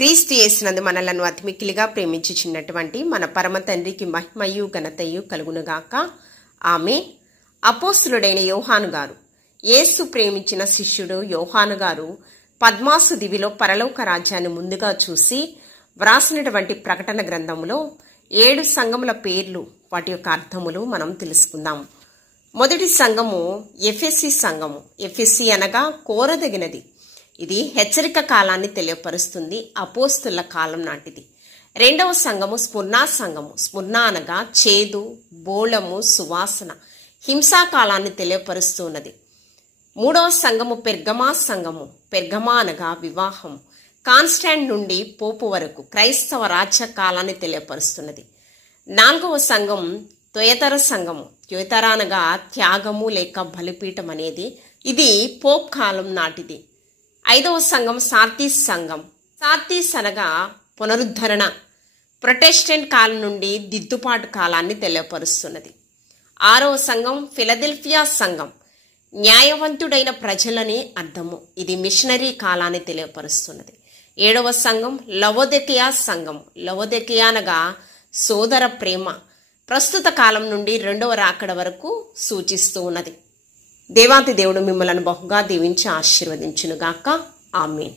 క్రీస్తు యేసునందు మనలను అతి మిక్కిలిగా ప్రేమించుచున్నటువంటి మన పరమ తండ్రికి మహిమయు ఘనతయు కలుగునుగాక. ఆమె అపోస్తులుడైన యోహాను గారు, యేసు ప్రేమించిన శిష్యుడు యోహాను గారు పద్మాసు దివిలో పరలోక రాజ్యాన్ని ముందుగా చూసి వ్రాసినటువంటి ప్రకటన గ్రంథంలో 7 సంఘముల పేర్లు, వాటి యొక్క అర్థములు మనం తెలుసుకుందాం. మొదటి సంఘము ఎఫెసీ సంఘము. ఎఫెసీ అనగా కోరదగినది. ఇది హెచ్చరిక కాలాన్ని తెలియపరుస్తుంది, అపోస్తుల కాలం నాటిది. రెండవ సంఘము స్ముర్నా సంఘము. స్ముర్నా అనగా చేదు, బోళము, సువాసన, హింసా కాలాన్ని తెలియపరుస్తున్నది. మూడవ సంఘము పెర్గమా సంఘము. పెర్గమా అనగా వివాహం, కాన్స్టాంట్ నుండి పోపు వరకు క్రైస్తవ రాజ్య కాలాన్ని తెలియపరుస్తున్నది. నాలుగవ సంఘం త్వయతర సంఘము. త్వయతర అనగా త్యాగము లేక బలిపీఠం అనేది. ఇది పోప్ కాలం నాటిది. ఐదవ సంఘం సార్తీస్ సంఘం. సార్తీస్ అనగా పునరుద్ధరణ, ప్రొటెస్టెంట్ కాలం నుండి దిద్దుపాటు కాలాన్ని తెలియపరుస్తున్నది. ఆరవ సంఘం ఫిలదెల్ఫియా సంఘం. న్యాయవంతుడైన ప్రజలని అర్థము. ఇది మిషనరీ కాలాన్ని తెలియపరుస్తున్నది. ఏడవ సంఘం లవోదికయా సంఘం. లవోదికయా అనగా సోదర ప్రేమ, ప్రస్తుత కాలం నుండి రెండవ రాకడ వరకు సూచిస్తూ ఉన్నది. దేవాతి దేవుడు మిమ్మలను బహుగా దీవించి ఆశీర్వదించునుగాక. ఆమేన్.